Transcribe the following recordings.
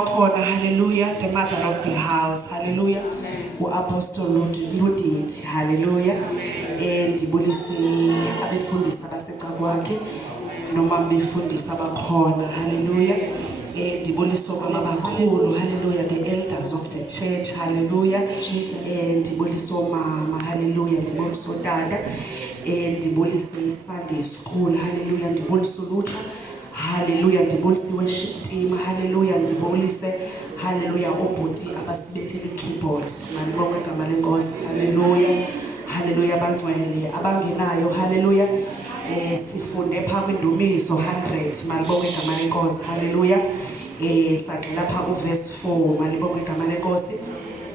wakhona, hallelujah, the mother of the house, hallelujah, u-Apostle Ludit, hallelujah, ndibulise abefundisi abaseca kwakhe noma befundisi abakhona, hallelujah, ndibulise omama bakhulu, hallelujah, the elders of the church, hallelujah, ndibulise omama, hallelujah, ndibulise otata, ndibulise Sunday school, hallelujah, ndibulise ulutsha, hallelujah, ndibulise worship team, hallelujah, ndibulise, hallelujah, obhuti abasibethele keyboard, mandibonge igama lenkosi, hallelujah, hallelujah, abangcwele abangenayo, hallelujah, sifunde pha kwindumiso 100, mandibonge igama lenkosi, hallelujah, sagxila pha kuverse 4, mandibonge igama lenkosi,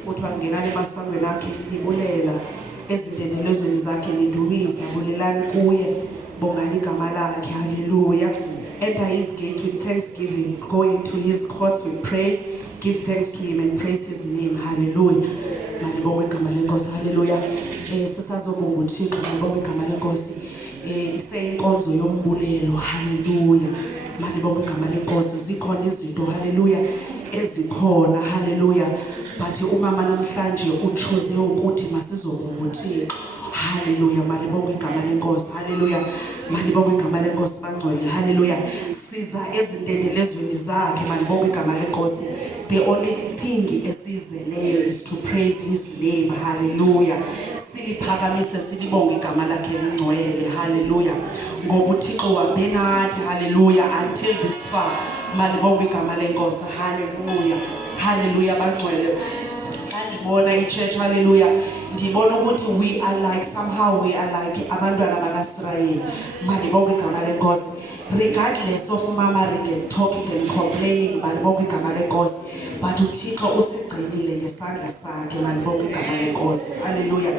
kuthiwa ngenani emasangweni akhe nibulela, ezintendelezweni zakhe nidumisa, bulelani kuye, bongani igama lakhe, hallelujah. Enter his gate with thanksgiving, go into his courts with praise, give thanks to him and praise his name, hallelujah. Mandibonge igama lenkosi, hallelujah. Sisazobonga uThixo, mandibonge igama lenkosi. Nkonzo yombulelo, hallelujah. Mandibonge igama lenkosi, zikhona izinto, hallelujah, ezikhona, hallelujah. But umama namhlanje uchoose ukuthi masizobonga uThixo, hallelujah. Mandibonge igama lenkosi, hallelujah. Mandibonge igama lenkosi bangcwele, hallelujah. Siza ezintendelezweni zakhe, mandibonge igama lenkosi. The only thing esizeleyo is to praise his name, hallelujah. Siliphakamise silibonge igama lakhe lingcwele, hallelujah. Ngoba uThixo wabe nathi, hallelujah, until this far. Mandibonge igama lenkosi, hallelujah, hallelujah bangcwele. Ndibona ichurch, hallelujah, ndibona ukuthi we are like, somehow we are like abantwana bakaIsrael. Mandibonge igama lenkosi, regardless of murmuring, talking and complaining, mandibonge igama lenkosi, but uThixo usigcinile ngesandla sakhe, mandibonge igama lenkosi, hallelujah.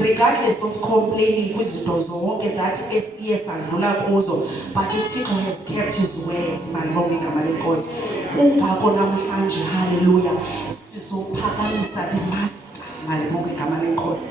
Regardless of complaining kwizinto zonke that esiye sadlula kuzo, but uThixo has kept his word, mandibonge igama lenkosi. Kungakho namhlanje, hallelujah, sizophakamisa the master, mandibonge igama lenkosi,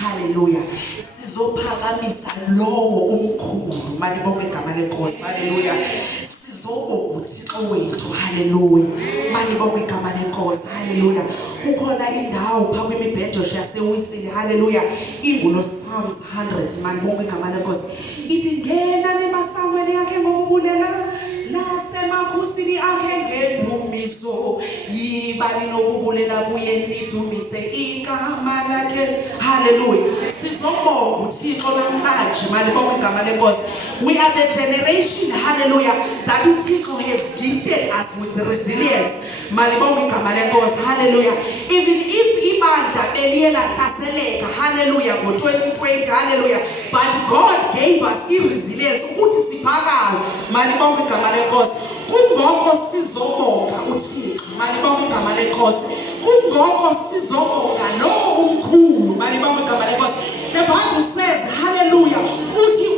hallelujah. Sizophakamisa lowo umkhulu, mandibonge igama lenkosi, hallelujah. Sizobonga uThixo wethu, hallelujah. Mandibonge igama lenkosi, hallelujah. Kukhona indawo pha kwimibhedo yasewisile, hallelujah, ingulo Psalms 100, mandibonge igama lenkosi. Ithi ngena nemasangweni yakhe ngokubulela, nasemakhosini akhe ngendumiso, yibani nokubulela kuye nidumise igama lakhe, hallelujah. Sizobonga uThixo namhlanje, mandibonge igama lenkosi. We are the generation, hallelujah, that uThixo has gifted us with resilience, mandibonge igama lenkosi, hallelujah. Even if ibandla beliye lahlaseleka, hallelujah, ngo-2020, hallelujah, but God gave us resilience ukuthi siphakame, mandibonge igama lenkosi. Kungoko sizobonga uThixo, mandibonge igama lenkosi. Kungoko sizobonga lo umkhulu, mandibonge igama lenkosi. The Bible says, hallelujah, uthi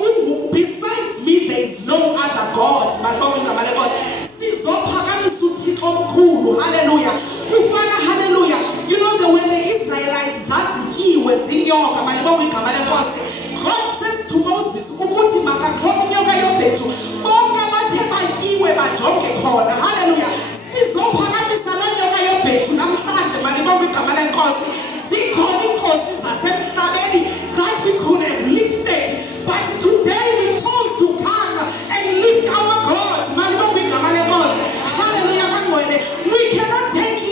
besides me there is no other God, mandibonge igama lenkosi. Sizophakamisa uThixo omkhulu, hallelujah. Kufana, hallelujah, you know the way the Israelites zazityiwe zinyoka, mandibonge igama lenkosi. God says to Moses ukuthi makaxhome inyoka yobhedu, bonke abathe batyiwe bajonge khona, hallelujah. Sizophakamisa lo nyoka yobhedu namhlanje, mandibonge igama lenkosi. Zikhona inkosi zasemhlabeni that we could have lifted, but today we chose to come and lift our God, mandibonge igama lenkosi, hallelujah bangcwele. We cannot take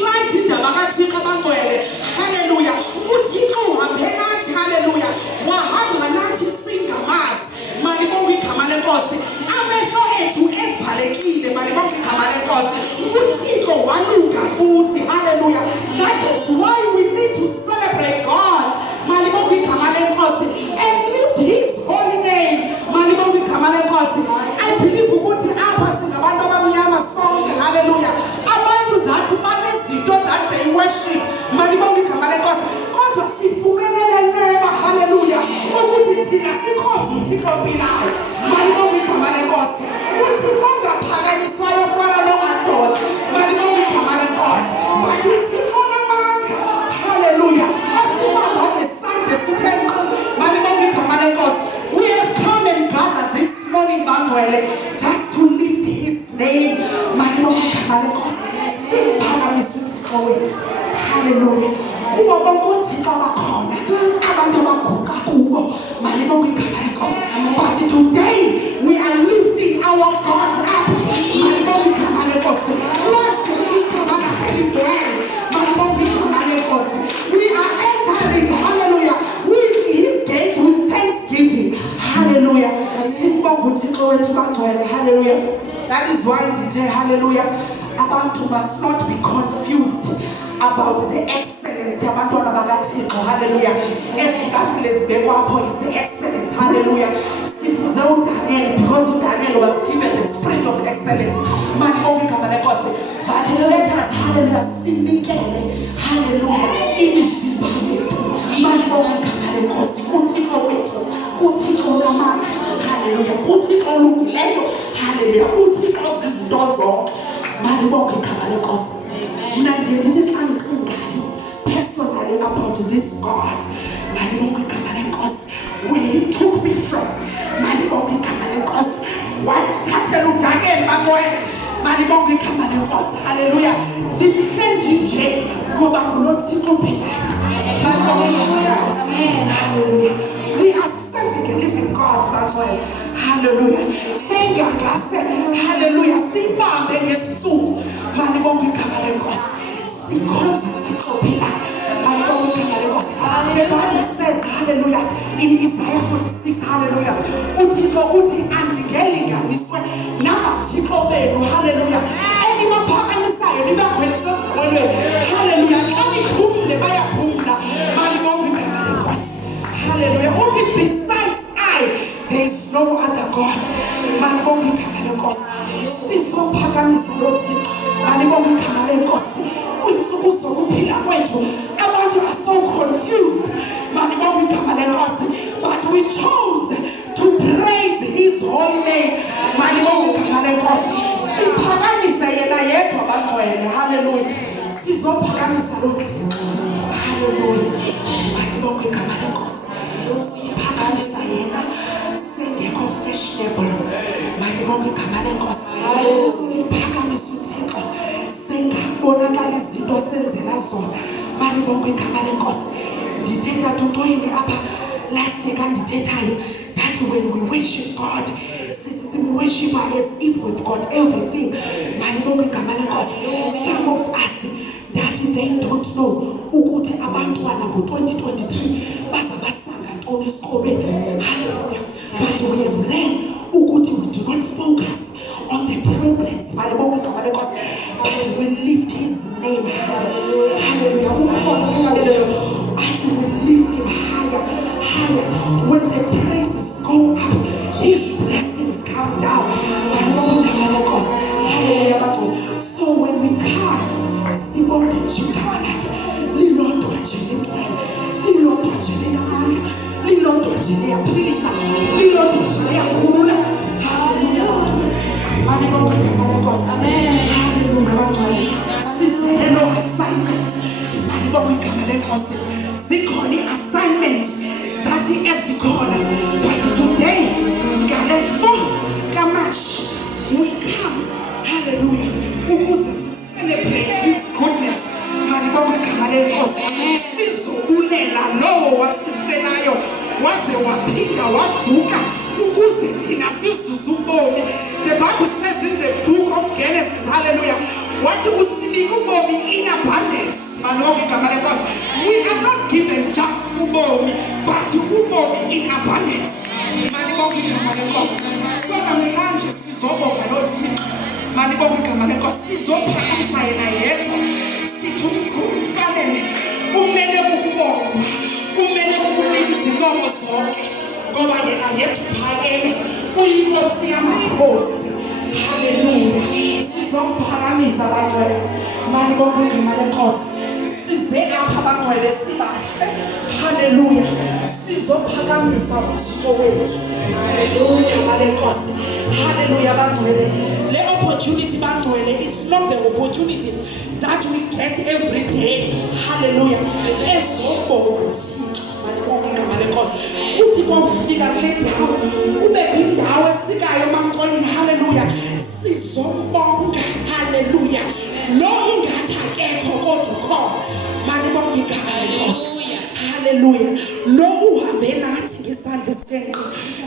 haleluya kubo bonke othixo abakhona abantu abaguqa kubo mali bonke igama lenkosi but today we are lifting our God up mali bonke igama lenkosi lose igama lakhe mali bonke igama lenkosi we are entering hallelujah with his gates with thanksgiving hallelujah sibonga uthixo wethu bangcwele hallelujah. That is why today hallelujah abantu must not be confused about the excellence yabantwana bakaThixo hallelujah ezitafile zibekwa apho is the excellence hallelujah sifuze uDaniel because uDaniel was given the spirit of excellence manje okugama lenkosi but let us hallelujah sinikele hallelujah imizimba yethu manje okugama lenkosi kuThixo wethu kuThixo namandla hallelujah kuThixo olungileyo hallelujah uThixo izinto zonke manje okugama lenkosi mina ndithi xa ngicingayo personally about this God manje okugama lenkosi where he took me from manje okugama lenkosi wathathela uDaniel baqwele manje okugama lenkosi hallelujah ndimhle nje ngoba ngunothixo ophilayo manje okugama lenkosi hallelujah we are serving a living God baqwele hallelujah sengangase hallelujah sibambe ngesitsuku manje okugama lenkosi because uThixo ophilayo manje okugama lenkosi the Bible says hallelujah in Isaiah 46 hallelujah uThixo uthi andingelinganiswe nabathixo benu hallelujah enibaphakamisayo nibakhwelisa esiqolweni hallelujah xa niphumle bayaphumla manje okugama lenkosi hallelujah uthi besides I there is no other God manje okugama lenkosi sizophakamisa lo Thixo manje okugama lenkosi kwinsuku zokuphila kwethu abantu are so confused manje okugama lenkosi but we chose to praise his holy name manje okugama lenkosi siphakamisa yena yedwa bangcwele hallelujah sizophakamisa lo Thixo hallelujah manje okugama lenkosi siphakamisa yena sengekho fashionable manje okugama lenkosi siphakamisa uThixo sengabonakala izinto senzela zona manje okugama lenkosi ndithetha totoyini apha last year kandithethayo that when we worship God we worship as if we've got everything manje okugama lenkosi some of us that they don't know ukuthi abantwana ngo-2023 bazabasanga ntoni esikolweni hallelujah but we have learned ukuthi we do not focus on the problems manje okugama lenkosi but we lift his name higher hallelujah hallelujah until we lift him higher when the praises go up his blessings come down manje okugama lenkosi hallelujah so when we come sibonke igama lakhe lilodwa nje lentwele lilodwa nje linamandla lilodwa nje liyaphilisa lilodwa nje liyakhulula hallelujah manje okugama lenkosi amen hallelujah bangcwele sizele no assignment manje okugama lenkosi zikhona i-assignment that ezikhona but today ngale-4 kaMarch we come hallelujah ukuze celebrate his goodness manje okugama lenkosi sizobulela lowo wasifelayo waze waphinda wavuka ukuze thina sizuze ubomi the Bible says in the book of Genesis hallelujah wathi usinika ubomi in abundance manje okugama lenkosi we are not given just ubomi but ubomi in abundance manje okugama lenkosi so namhlanje sizobonga lo Thixo manje okugama lenkosi sizophakamisa yena yedwa sithi umkhulu ufanele umele ukubongwa umele ukulinda izinkomo zonke ngoba yena yethu phakeme uyinkosi yamakhosi hallelujah sizomphakamisa bangcwele manje okugama lenkosi size apha bangcwele sibahle hallelujah sizophakamisa uThixo wethu hallelujah igama lenkosi hallelujah bangcwele le opportunity bangcwele it's not the opportunity that we get every day hallelujah ezobonga uThixo manje okugama lenkosi kuthi kufika kule ndawo kube indawo esikayo bangcwele hallelujah sizombonga hallelujah lo ingathi akekho kodwa ukhona. Malibonke igama lenkosi. Hallelujah. Lo uhambe nathi ngesandla esithenqi.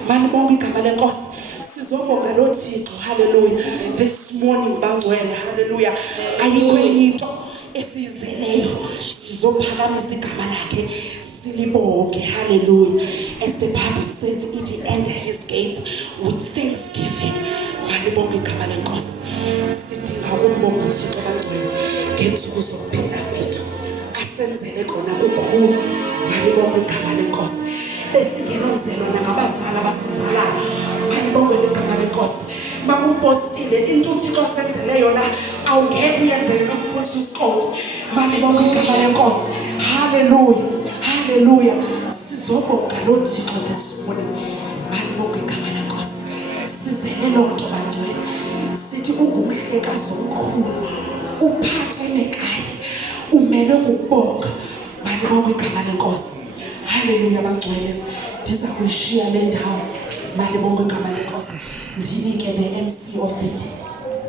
Malibonke igama lenkosi. Sizobonga lo Thixo. Hallelujah. This morning bangcwele. Hallelujah. Ayikho enye into esizeleyo. Sizophakamisa igama lakhe. Silibonge. Hallelujah. As the Bible says, it enter his gates with thanksgiving. Malibonke igama lenkosi. Sidinga ukumbonga uThixo bangcwele ngensuku zokuphila kwethu. Asenzele kona kukhulu. Malibonke igama lenkosi. Besingenonzelwa nangabazali abasizalayo. Malibonke igama lenkosi. Makumpostile into uThixo asenzele yona awungeke uyenzele nomfundisi uScott. Malibonke igama lenkosi. Hallelujah. Hallelujah. Sizobonga lo Thixo this morning. Malibonke igama lenkosi. Sizele lo nto bangcwele. Sithi ungumhlekazi omkhulu. Uphakemekayo. Umele ukubonga. Malibonke igama lenkosi. Hallelujah bangcwele. Ndiza kuyishiya le ndawo. Malibonke igama lenkosi. Ndinike the MC of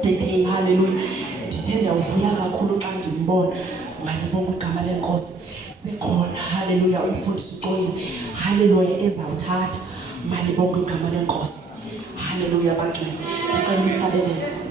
the day. Hallelujah. Ndithe ndiyawuvuya kakhulu xa ndimbona. Malibonke igama lenkosi. Sekhona. Hallelujah. Umfundisi uXoyile. Hallelujah. Ezawuthatha. Malibonke igama lenkosi. Hallelujah bangcwele. Ndicela umhlalele.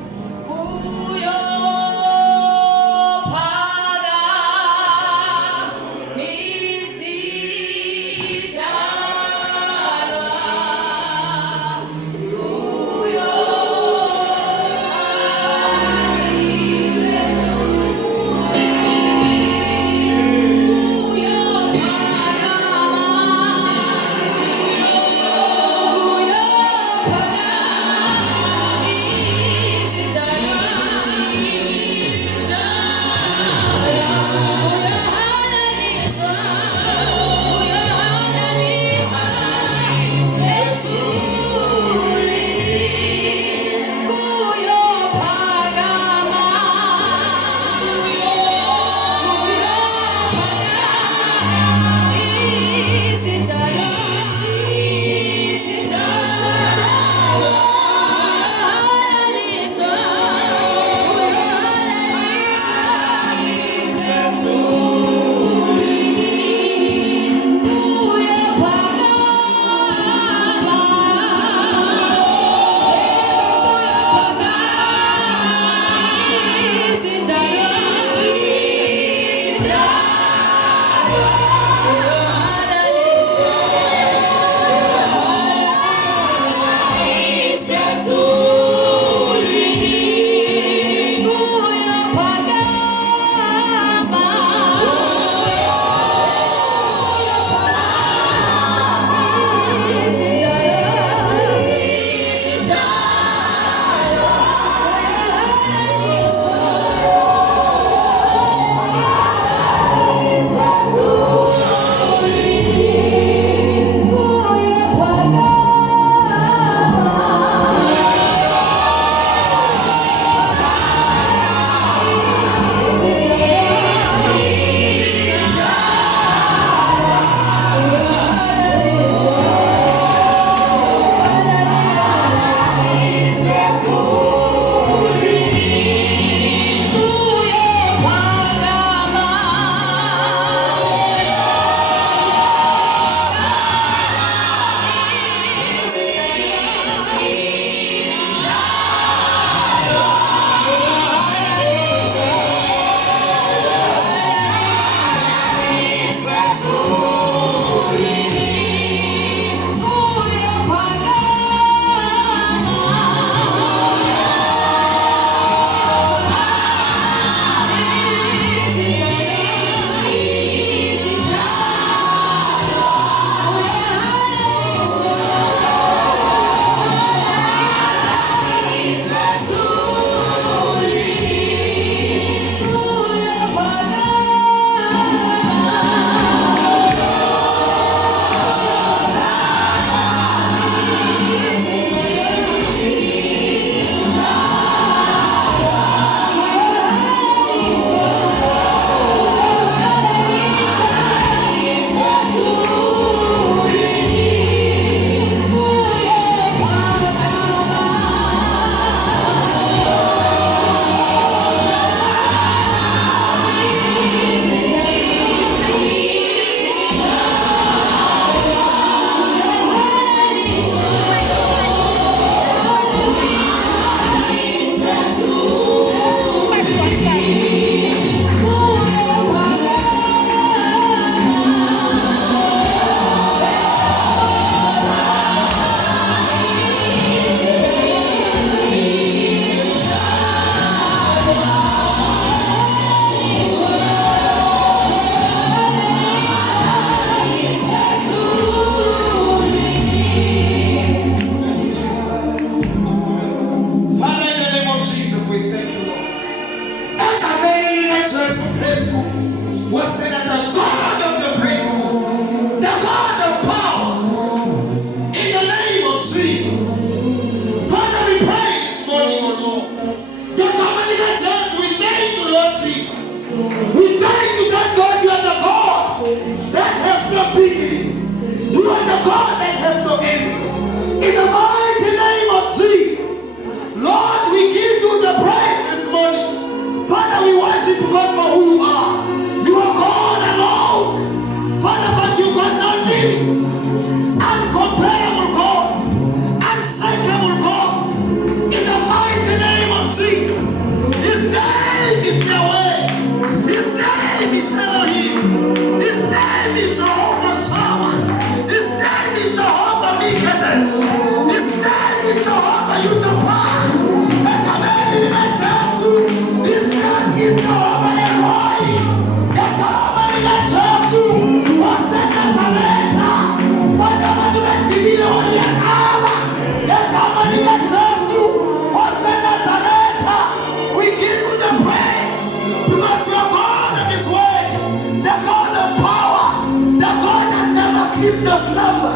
receive this number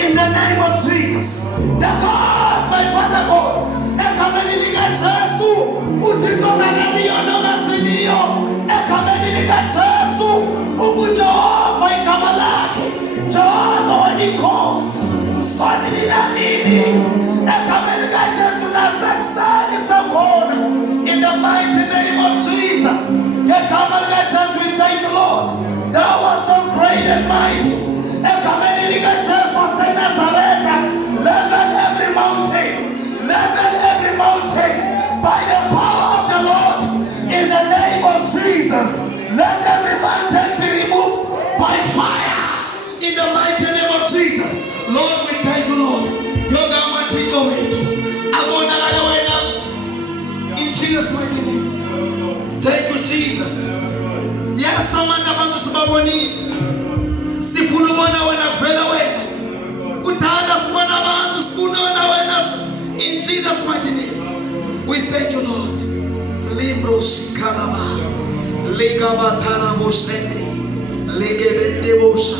in the name of Jesus. The God, my Father God, ekameni lika Jesu, uthixo melaniyo nomasiniyo, ekameni lika Jesu, ubuJehova igama lakhe, Jehova inkosi, sonini nanini, ekameni lika Jesu nasekuseni sakhona, in the mighty name of Jesus. Ekameni lika Jesu, we thank you, Lord. Thou art so great and mighty. Ekameni lika Jesu waseNazareta, level every mountain, by the power of the Lord, in the name of Jesus. Let every mountain be removed by fire, in the mighty name of Jesus. Lord, we thank you, Lord. Your government take away. In Jesus' mighty name. Thank you, Jesus. Yes, someone about to Subaboni. Sipulumona when I fell away. In Jesus' mighty name, we thank you, Lord. Limbros Kalaba, Legabatana Bosende, Legebende Bosa,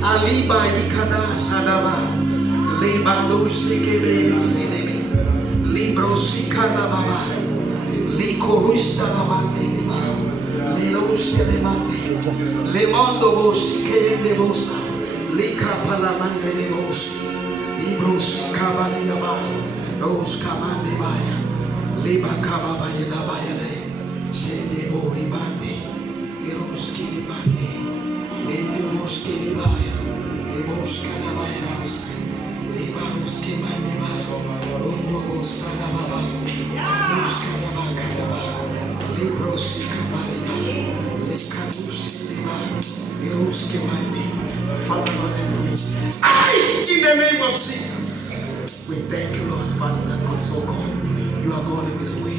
Aliba Ikada Sadaba, Lebado Shekebe Sinemi, Libros Kalababa, Likorista Lamandeba, Lelos Elemande, Lemondo Bosi Kende Bosa, Lika Palamande Bosi. Libros Kabalayaba, Rose Kamandebaya, Liba Kababayabaya, Sendebo Ribande, Liroski Ribande, Lendoski Ribaya, Libos Kalabaya, Libaruski Mandeba, Rondo Salababa, Ruskalabakaba, Libros Kabalaba, Liskadusi Liba, Liroski Mande, Father of in the name of Jesus, we thank you, Lord, Father, that God so God. You are God in this way.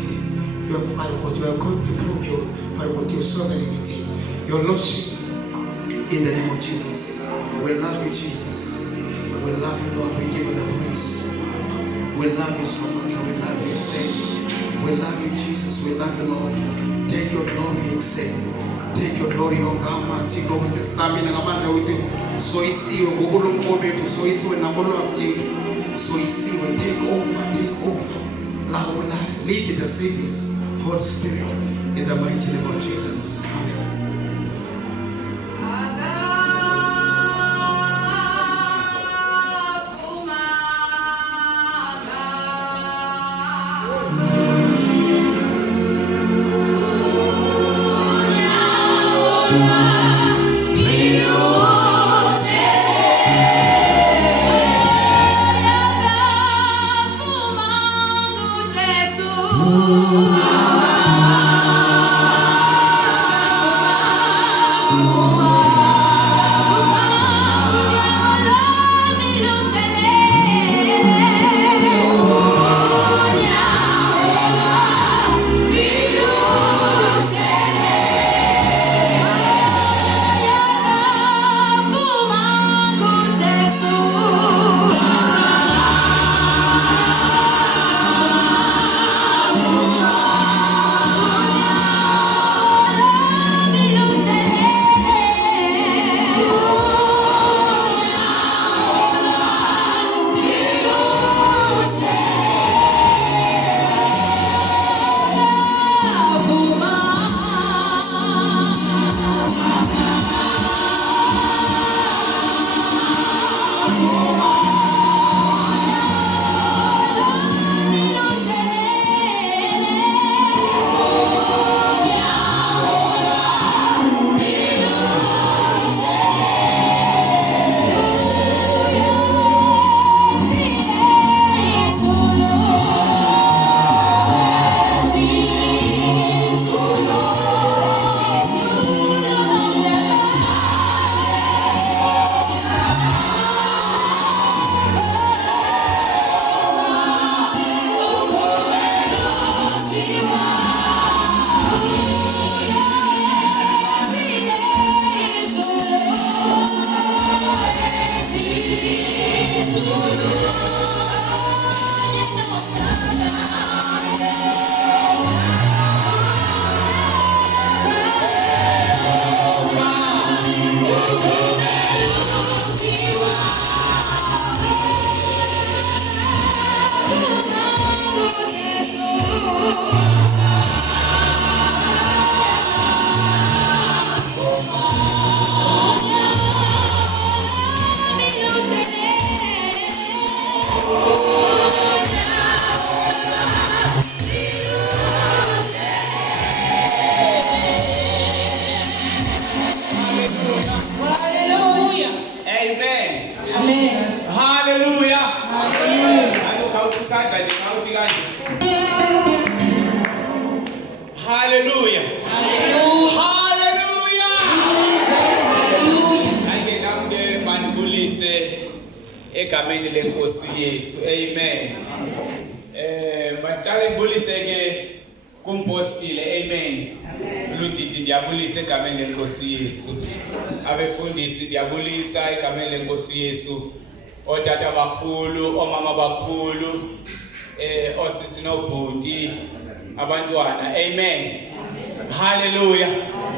You are Father God. You are going to prove your Father God, your sovereignty, your lordship. In the name of Jesus, we love you, Jesus. We love you, Lord. We give you the praise. We love you so much. We love you, Savior. We love you, Jesus. We love you, Lord. Take your glory, accept. Take your glory, O God. Take over the Samin and Amanda with you. So you see, we go to Mobe, so you see, when I'm going to sleep. So you see, we take over. Laula, lead in the service, Holy Spirit, in the mighty name of Jesus. Amen. Hallelujah. Amen. Amen. Hallelujah. Hallelujah. Hallelujah. Hallelujah. Hallelujah. Ake namke manibulise egameni lenkosi Yesu. Amen. Batale bulise ke kumpostile. Amen. Ludidi ndiyabulisa egameni lenkosi Yesu. Abefundisi ndiyabulisa egameni lenkosi Yesu. Otata bakhulu, omama bakhulu, osisi nobhuti, abantwana. Amen. Hallelujah.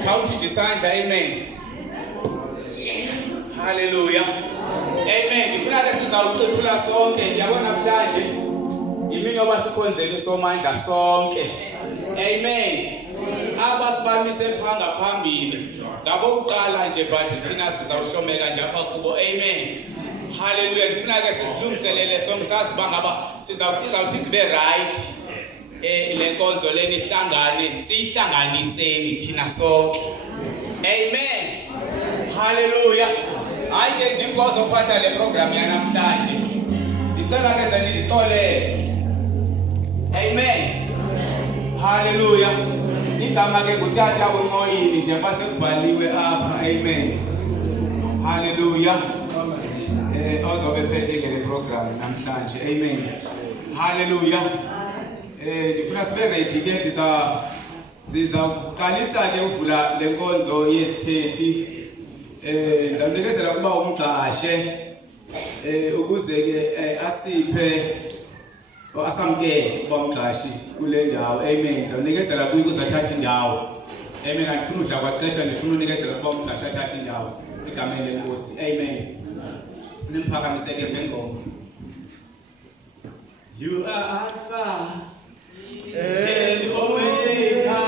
Khawuthi isandla. Amen. Hallelujah. Amen. Ngifuna ke sizawuqephula sonke. Yabona namhlanje imini yoba sikhonzele somandla sonke. Amen. Abasibamise phanga phambili. Ngabo uqala nje but thina sizawuhlomeka nje apha kubo. Amen. Hallelujah. Ngifuna ke sisilungiselele sonke sazi bangaba izawuthi sibe right. Le nkonzo leni ihlangane siyihlanganiseni thina sonke. Amen. Hallelujah. Hayi ke ndimkwazi ukuphatha le program yanamhlanje. Ndicela ke senilixolele. Amen. Hallelujah. Igama ke ngutata uNcoyini nje basekubhaliwe apha. Amen. Hallelujah. Ozobe phethe le program namhlanje. Amen. Hallelujah. Ndifuna sibe ready ke sizaqalisa ke uvula le nkonzo yezithethi. Ndizamnikezela kuba umgxashe ukuze ke asiphe asamkele kuba umgxashi kule ndawo. Amen. Ndizamnikezela kuye ukuzathatha indawo. Amen. Andifuna udla kwaxesha, ndifuna unikezela kuba umgxashi athathe indawo egameni lenkosi. Amen. Nimphakamise ke ngengoma. You are Alpha and Omega.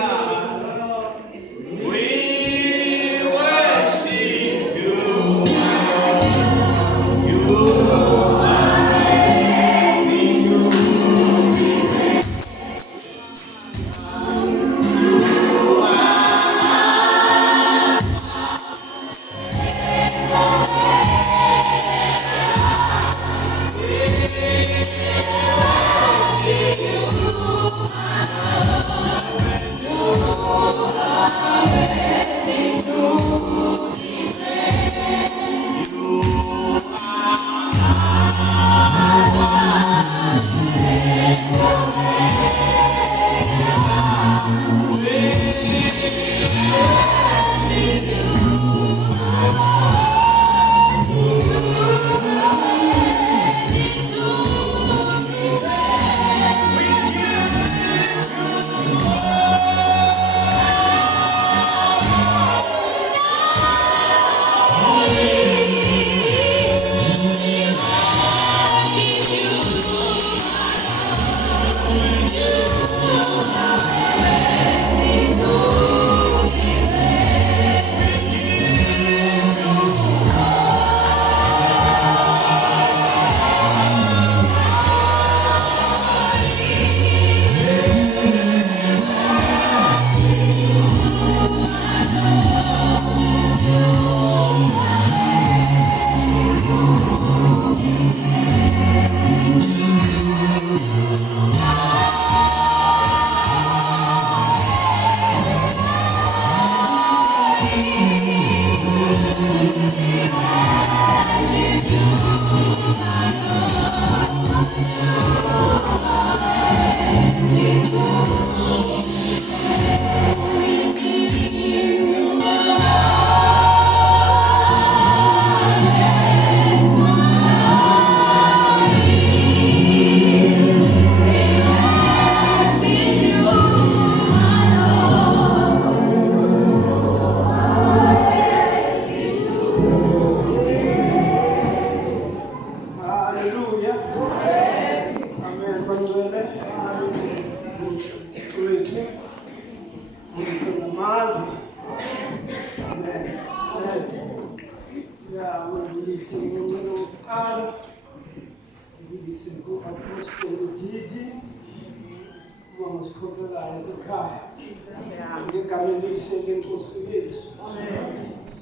We worship you. You are worthy to be praised.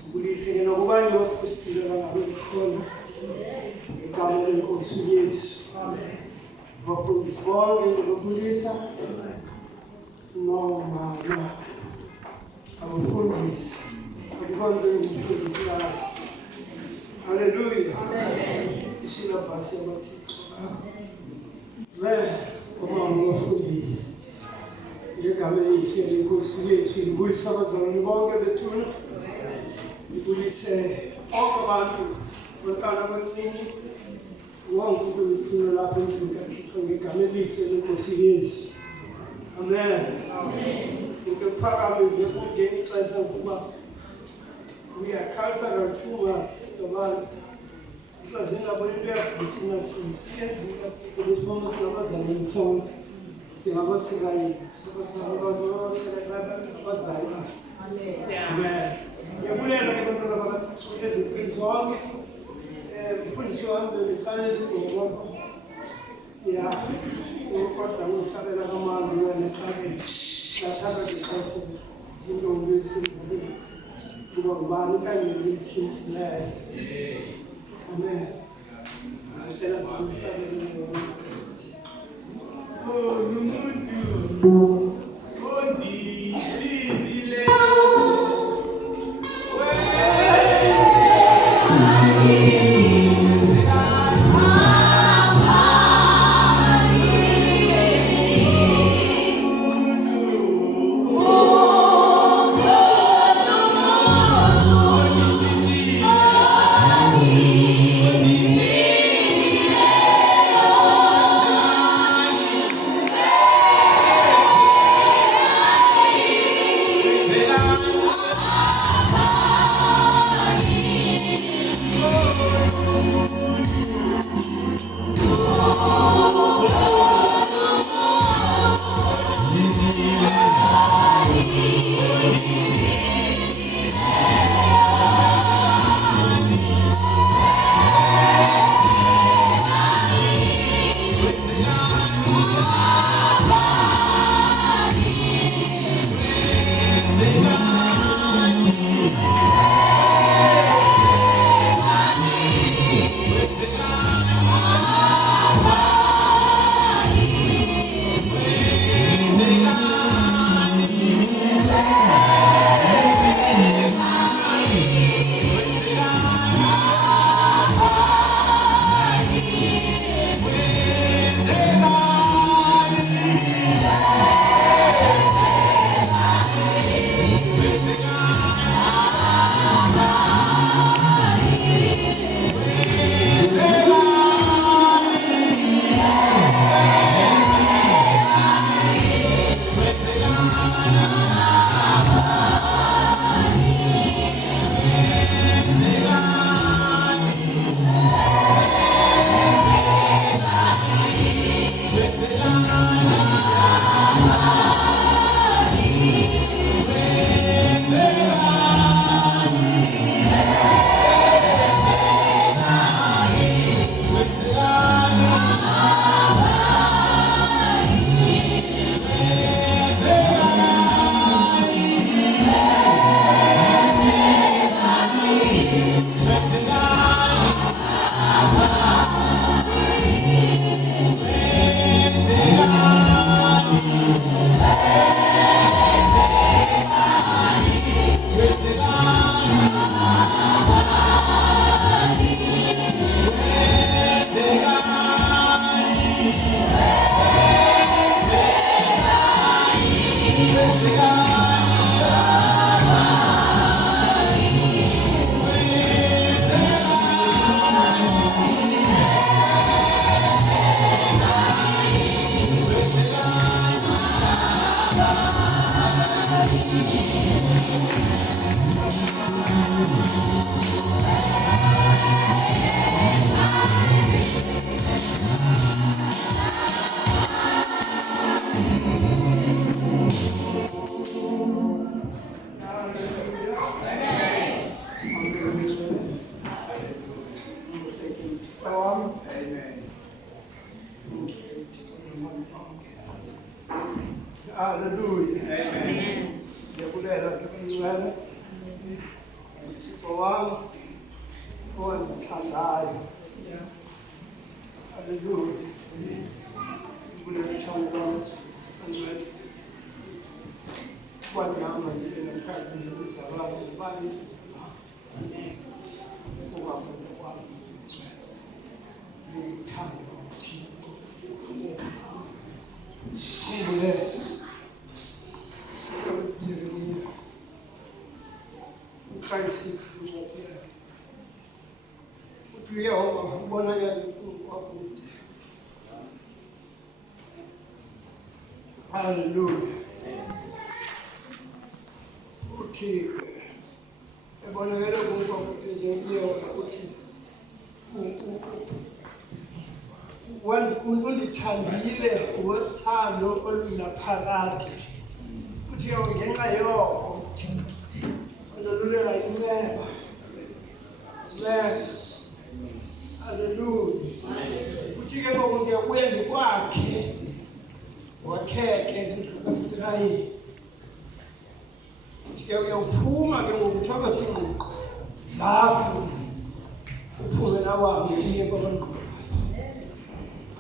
Sibulise ke nokubanye baphostile langabe khona igama lenkosi uYesu. Bafundisi bonke lokubulisa noma abafundisi abakwenza umfundisi kahle. Hallelujah. Amen. Isila basi abathixo. Omama bafundisi. Ngegama elihle lenkosi uYesu ngibulisa abazalwane bonke bethuna. Ngibulise bonke abantu bontana abancinci. Wonke umuntu wesithuna lapha endlini kaThixo ngegama elihle lenkosi uYesu. Amen. Amen. Ngikuphakamise ukungena ixesha ukuba we are cultural too much abantu. Because ingabona into yakuthina siyenza ukaThixo lesibonga singabazalwane sonke. Singabasikayini, abazali. Amen. Ngiyabulela ke bantwana bakaThixo ezimpilo zonke. Umfundisi wami befanele ngoba ya kodwa ngihlabela kamandi wena xabeni. Ngathatha isikhathi into ngesimbi. Kuba ngubani kanye nithintile. Amen. Ngicela sihlabele ngona. owandithandayo. Haleluya. Kulethando lwazo ancede kwanyama nje namhlanje ngizabala ubani ukwabenza kwami ngithanda uThixo. Ngibule Jeremiya uqayisithi incwadi yakhe uthi Yehova ubonakala ukude. Hallelujah. Uthi ebonakala ukude Yehova uthi undithandile ngothando olunaphakade. Uthi ngenxa yoko uzolulela inceba. Hallelujah. Uthi ke ngoku ndiyabuya ndikwakhe wakheke indlu kaSirayeli. Uthi ke uyawuphuma ke ngoku uthokoze ingquqo zakho uphume nawami uye kwabangquqayo.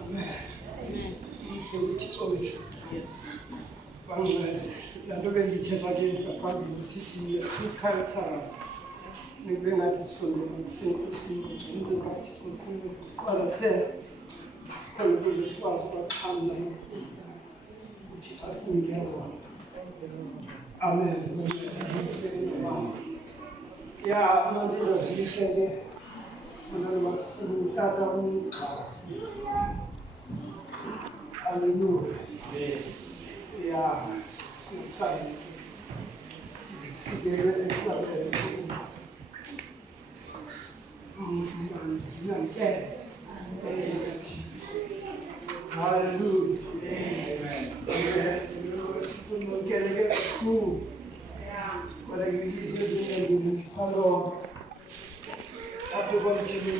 Amen. Uthixo wethu bangincede. Laa nto bendiyithetha ke ngaphambili sithi tukhalsara nibe ngathi sondela senkosini into kathi kunkulu siqwalasela khona ukuze sikwazi ukuxhamla uthi asinike bona. Amen. Ya mandizazise ke utata umxhasi. Hallelujah. Ya ukhaya sikele esabele nanke. Hallelujah. Amen. Get cool. But I can use it in hello. After one can be